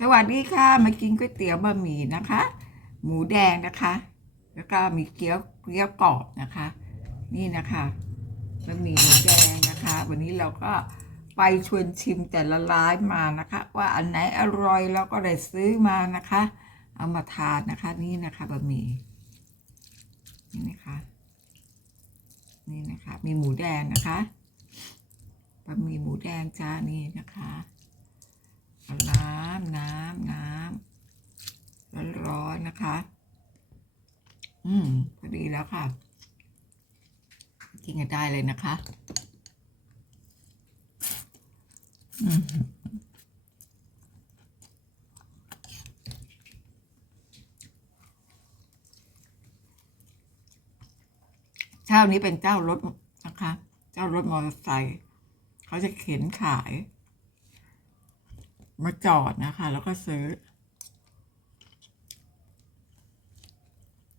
สวัสดีค่ะมากินก๋วยเตี๋ยวบะหมี่นะคะ หมูแดงนะคะ แล้วก็มีเกี๊ยวเกี๊ยวกรอบนะคะ นี่นะคะบะหมี่หมูแดงนะคะ วันนี้เราก็ไปชวนชิมแต่ละร้านมานะคะ ว่าอันไหนอร่อยเราก็ได้ซื้อมานะคะ เอามาทานนะคะนี่นะคะบะหมี่นี่นะคะนี่นะคะ มีหมูแดงนะคะบะหมี่หมูแดงจ้านี่นะคะ น้ำน้ำน้ำร้อนๆนะคะ อืมพอดีแล้วค่ะ กินกันได้เลยนะคะ อืมเจ้านี้เป็นเจ้ารถนะคะ เจ้ารถมอเตอร์ไซค์เขาจะเข็นขาย มาจอดนะคะ แล้วก็ซื้อ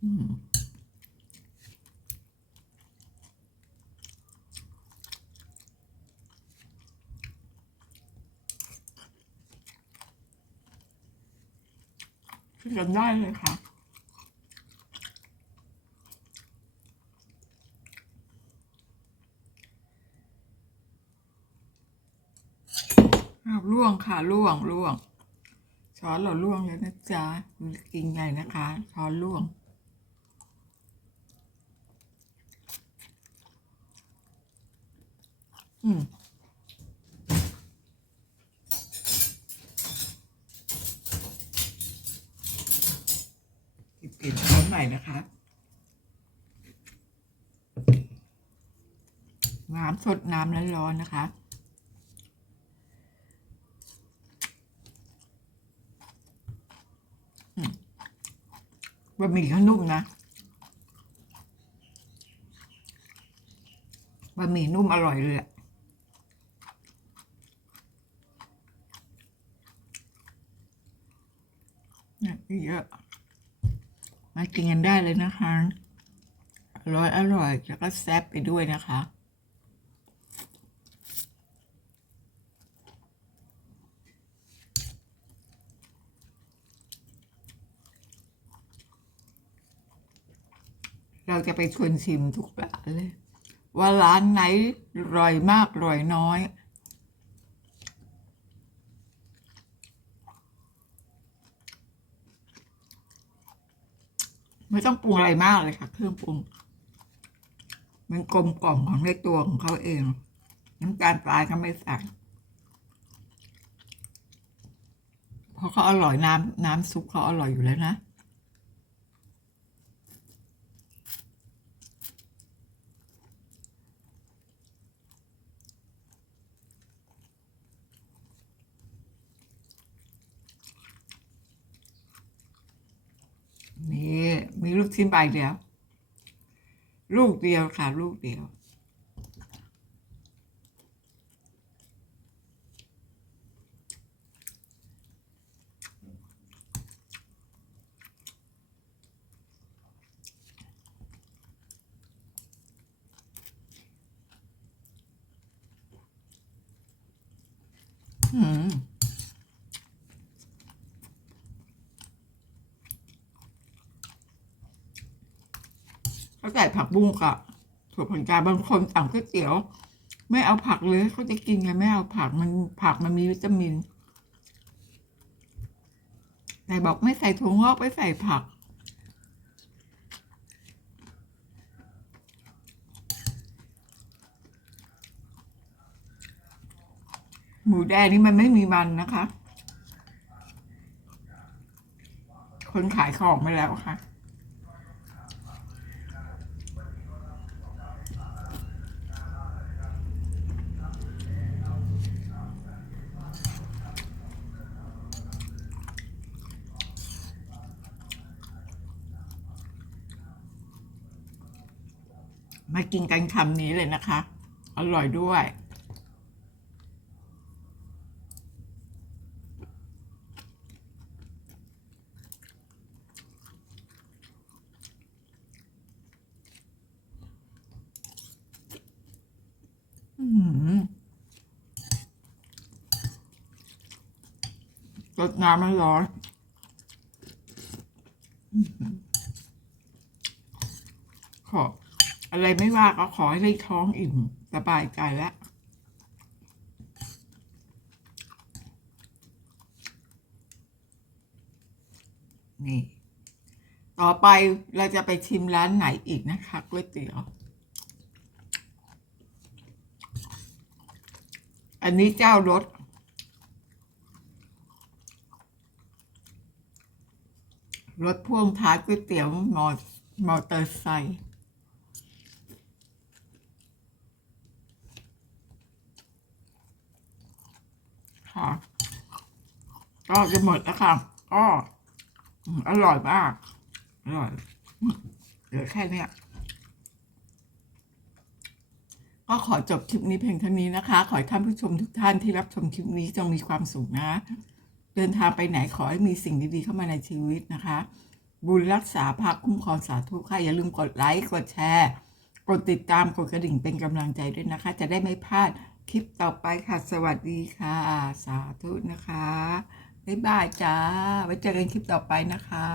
อืมกินกันได้เลยค่ะ อ้าว ล่วงค่ะล่วงล่วง ช้อนเราล่วงเลยนะจ๊ะกินไงนะคะ ช้อนล่วง อืมเปลี่ยนช้อนใหม่นะคะ น้ำสดน้ำร้อนๆนะคะ บะหมี่เขานุ่มนะบะหมี่นุ่มอร่อยเลยอะเนี่เยอะมากินกันได้เลยนะคะ อร่อยอร่อยแล้วก็แซ่บไปด้วยนะคะ เราจะไปชวนชิมทุกร้านเลย ว่าร้านไหนอร่อยมากอร่อยน้อย ไม่ต้องปรุงอะไรมากเลยค่ะ เครื่องปรุง มันกลมกล่อมของในตัวของเขาเอง น้ำตาลปลายก็ไม่ใส่เพราะเขาอร่อยน้ำน้ำซุปเขาอร่อยอยู่แล้วนะ นี่ มีลูกชิ้นใบเดียวลูกเดียวค่ะ ลูกเดียว อืม เขาใส่ผักบุ้งกับถั่วผักกาบางคนสั่งก๋วยเตี๋ยว ไม่เอาผักเลยเขาจะกินไงไม่เอาผักมันผักมันมีวิตามินแต่บอกไม่ใส่ถั่วงอกไม่ใส่ผักหมูแดงนี่มันไม่มีมันนะคะ คนขายของไปแล้วค่ะ มากินกันคำนี้เลยนะคะ อร่อยด้วยอืมรดน้ำมันร้อนอื้อ อะไรไม่ว่าก็ขอให้ได้ท้องอิ่มสบายใจแล้วนี่ ต่อไปเราจะไปชิมร้านไหนอีกนะคะก๋วยเตี๋ยว อันนี้เจ้ารถรถพ่วงท้ายก๋วยเตี๋ยวมอมอเตอร์ไซค์ค่ะ ก็จะหมดแล้วค่ะก็อืมอร่อยมาก อร่อย เหลือแค่เนี้ยก็ขอจบคลิปนี้เพียงเท่านี้นะคะ ขอให้ท่านผู้ชมทุกท่านที่รับชมคลิปนี้จงมีความสุขนะ เดินทางไปไหนขอให้มีสิ่งดีๆเข้ามาในชีวิตนะคะ บุญรักษาภาคคุ้มครองสาธุค่ะ อย่าลืมกดไลค์กดแชร์ กดติดตามกดกระดิ่งเป็นกำลังใจด้วยนะคะ จะได้ไม่พลาดคลิปต่อไปค่ะ สวัสดีค่ะ สาธุนะคะ บ๊ายบายจ้า ไว้เจอกันคลิปต่อไปนะคะ